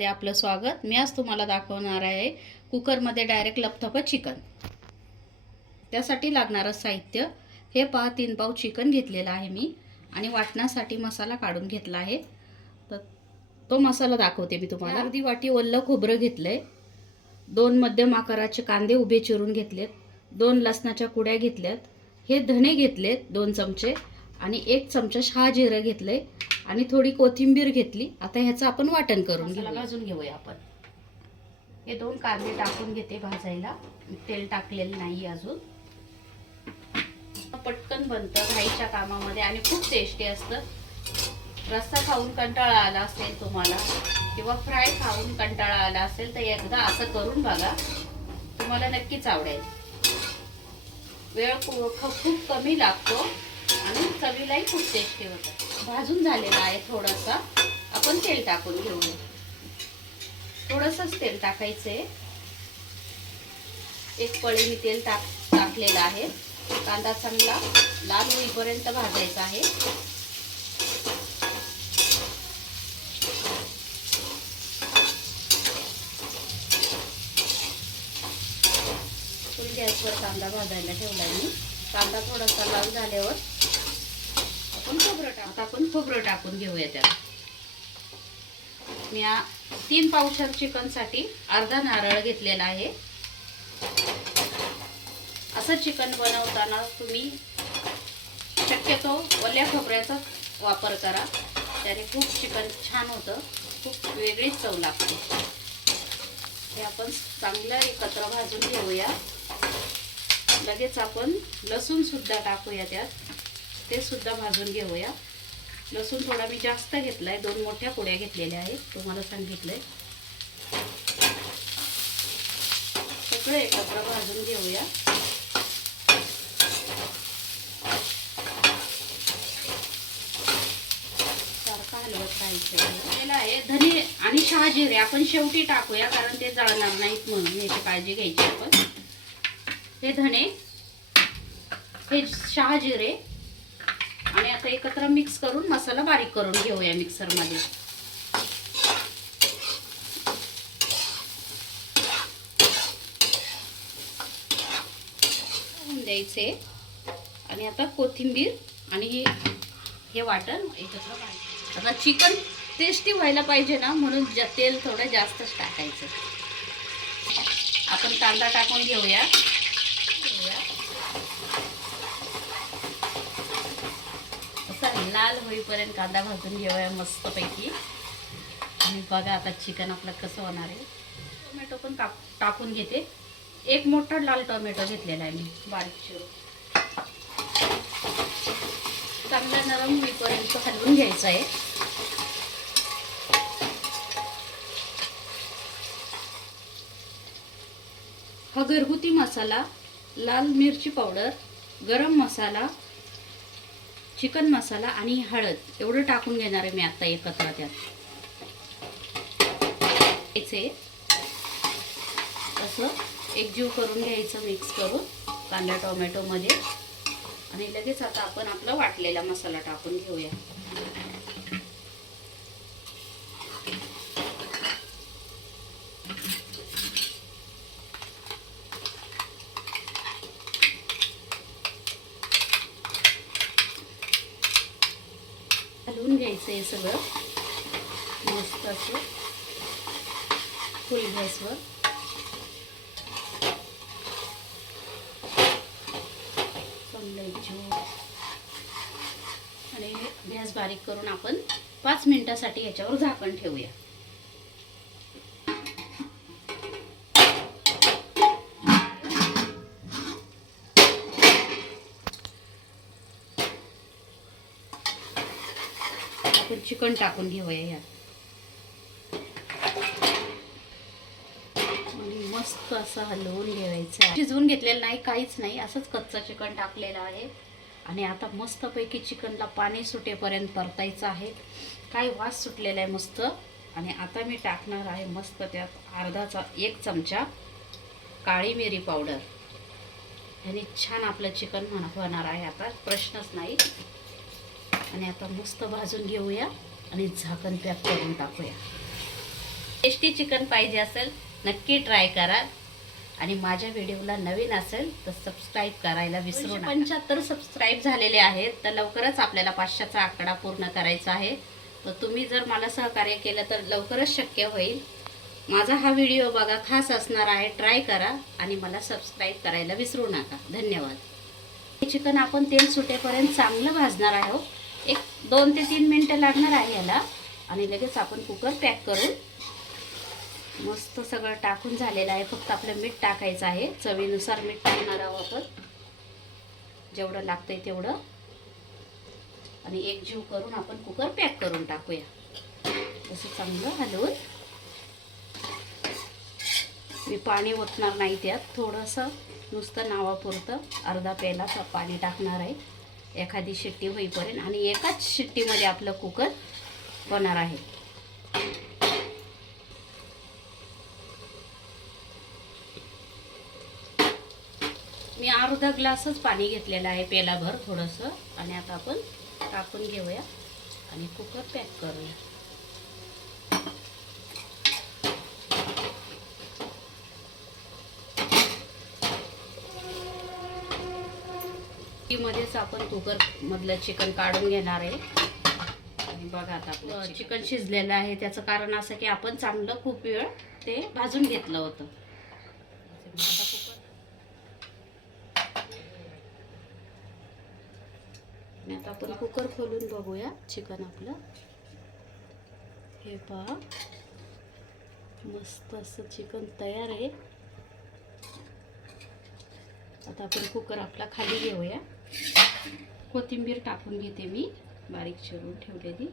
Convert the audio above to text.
चॅनलमध्ये आपलं स्वागत. मी आज तुम्हाला दाखवणार आहे कुकरमध्ये डायरेक्ट लपथपं चिकन. त्यासाठी लागणारं साहित्य हे पहा तीन पाव चिकन घेतलेलं आहे मी आणि वाटण्यासाठी मसाला काढून घेतला आहे. तर तो मसाला दाखवते मी तुम्हाला. अर्धी वाटी ओल्लं खोबरं घेतलंय. दोन मध्यम आकाराचे कांदे उभे चिरून घेतलेत. दोन लसणाच्या कुड्या घेतल्यात. हे धणे घेतलेत दोन चमचे आणि एक चमचा शहाजिरं घेतलंय. आणि थोडी कोथिंबीर घेतली. आता ह्याचं आपण वाटण करून घेऊ भाजून घेऊया आपण. हे दोन कांदे टाकून घेते भाजायला. तेल टाकलेलं नाही अजून. पटकन बनतं घाईच्या कामामध्ये आणि खूप टेस्टी असतं. रस्सा खाऊन कंटाळा आला असेल तुम्हाला किंवा फ्राय खाऊन कंटाळा आला असेल तर एकदा असं करून बघा. तुम्हाला नक्कीच आवडेल. वेळ खूप कमी लागतो आणि चवीलाही खूप टेस्टी होतं. भाजून झालेला आहे थोडासा. आपण तेल टाकून घेऊया थोडंसंच तेल टाकायचं आहे एक पळी मी तेल टाक टाकलेलं आहे. कांदा चांगला लाल होईपर्यंत भाजायचा आहे. फुल गॅसवर कांदा भाजायला ठेवला मी. कांदा थोडासा लाल झाल्यावर आपण खोबरं टाक. आता आपण खोबरं टाकून घेऊया त्याला. मी तीन पावशर चिकनसाठी अर्धा नारळ घेतलेला आहे. असं चिकन बनवताना तुम्ही शक्यतो ओल्या खोबऱ्याचा वापर करा. त्याने खूप चिकन छान होतं. खूप वेगळीच चव लागते. हे आपण चांगलं एकत्र भाजून घेऊया. लगेच आपण लसूणसुद्धा टाकूया त्यात. ते सुद्धा भाजून घेऊया. लसूण थोडा मी जास्त घेतलाय दोन मोठ्या पुड्या घेतलेल्या आहेत तुम्हाला सांगितलंय. सगळं एकत्र भाजून घेऊया. सारखं हलवत राहायचं आहे. धने आणि शहाजिरे आपण शेवटी टाकूया कारण ते जळणार नाहीत म्हणून याची काळजी घ्यायची आपण. हे धने हे शहाजिरे आणि आता एकत्र मिक्स करून मसाला बारीक करून घेऊया मिक्सरमध्ये द्यायचे. आणि आता कोथिंबीर आणि हे हे वाटण एकत्र आता चिकन टेस्टी व्हायला पाहिजे ना म्हणून जा तेल थोडं जास्तच टाकायचं. आपण कांदा टाकून घेऊया. असा लाल होईपर्यंत कांदा भाजून घेऊया मस्तपैकी. आणि बघा आता चिकन आपलं कसं होणार आहे. टोमॅटो पण टाक टाकून घेते. एक मोठा लाल टोमॅटो घेतलेला आहे मी बारीक चिरून. चांगला नरम होईपर्यंत हलवून घ्यायचं आहे. हा घरगुती मसाला लाल मिरची पावडर गरम मसाला चिकन मसाला आणि हळद. एवढं टाकून घेणार आहे मी आता एकत्र त्यात. घ्यायचे असं एकजीव करून घ्यायचं मिक्स करून कांदा टोमॅटोमध्ये. आणि लगेच आता आपण आपला वाटलेला मसाला टाकून घेऊया. हलवून घ्यायचं हे सगळं. मस्त असं. फुल गॅसवर. आणि गॅस बारीक करून आपण पाच मिनिटासाठी याच्यावर झाकण ठेवूया. आपण चिकन टाकून घेऊया ह्यात आणि मस्त असं हलवून घ्यायचं शिजवून घेतलेलं नाही काहीच नाही असंच कच्चं चिकन टाकलेलं आहे. आणि आता मस्तपैकी चिकनला पाणी सुटेपर्यंत परतायचं आहे. काय वास सुटलेला आहे मस्त. आणि आता मी टाकणार आहे मस्त त्यात अर्धाचा एक चमचा काळी मिरी पावडर. ह्याने छान आपलं चिकन म्हण होणार आहे आता. प्रश्नच नाही. आणि आता मस्त भाजून घेऊया आणि झाकण पॅक करून टाकूया. टेस्टी चिकन पाहिजे असेल नक्की ट्राय करा. आणि माझ्या व्हिडिओला नवीन असेल तर सबस्क्राईब करायला विसरू नका. पंच्याहत्तर सबस्क्राईब झालेले आहेत तर लवकरच आपल्याला पाचशेचा आकडा पूर्ण करायचा आहे. तर तुम्ही जर मला सहकार्य केलं तर लवकरच शक्य होईल. माझा हा व्हिडिओ बघा खास असणार आहे ट्राय करा आणि मला सबस्क्राईब करायला विसरू नका. धन्यवाद. हे चिकन आपण तेल सुटेपर्यंत चांगलं भाजणार आहोत. एक दोन ते तीन मिनटं लागणार आहे याला. आणि लगेच आपण कुकर पॅक करून मस्त सगळं टाकून झालेलं आहे. फक्त आपलं मीठ टाकायचं आहे. चवीनुसार मीठ टाकणार आहोत आपण. जेवढं लागतंय तेवढं. आणि एक जीव करून आपण कुकर पॅक करून टाकूया. असं चांगलं हलवून. मी पाणी ओतणार नाही त्यात. थोडंसं नुसतं नावापुरतं. अर्धा पेलाचं पाणी टाकणार आहे. एखादी शिट्टी होईपर्यंत आणि एकाच शिट्टीमध्ये आपलं कुकर होणार आहे. मी अर्धा ग्लासच पाणी घेतलेलं आहे पेलाभर थोडंसं. आणि आता आपण टाकून घेऊया आणि कुकर पॅक करूया. मध्येच आपण कुकर मधलं चिकन काढून घेणार आहे. आणि बघा आता आपलं चिकन. शिजलेलं आहे. त्याचं कारण असं की आपण चांगलं खूप वेळ ते भाजून घेतलं होतं. आता कुकर आणि आता आपण कुकर खोलून बघूया चिकन आपलं. हे पहा. मस्त असं चिकन तयार आहे. आता आपण कुकर आपला खाली घेऊया. कोथिंबीर टाकून घेते मी. बारीक चिरून ठेवलेली.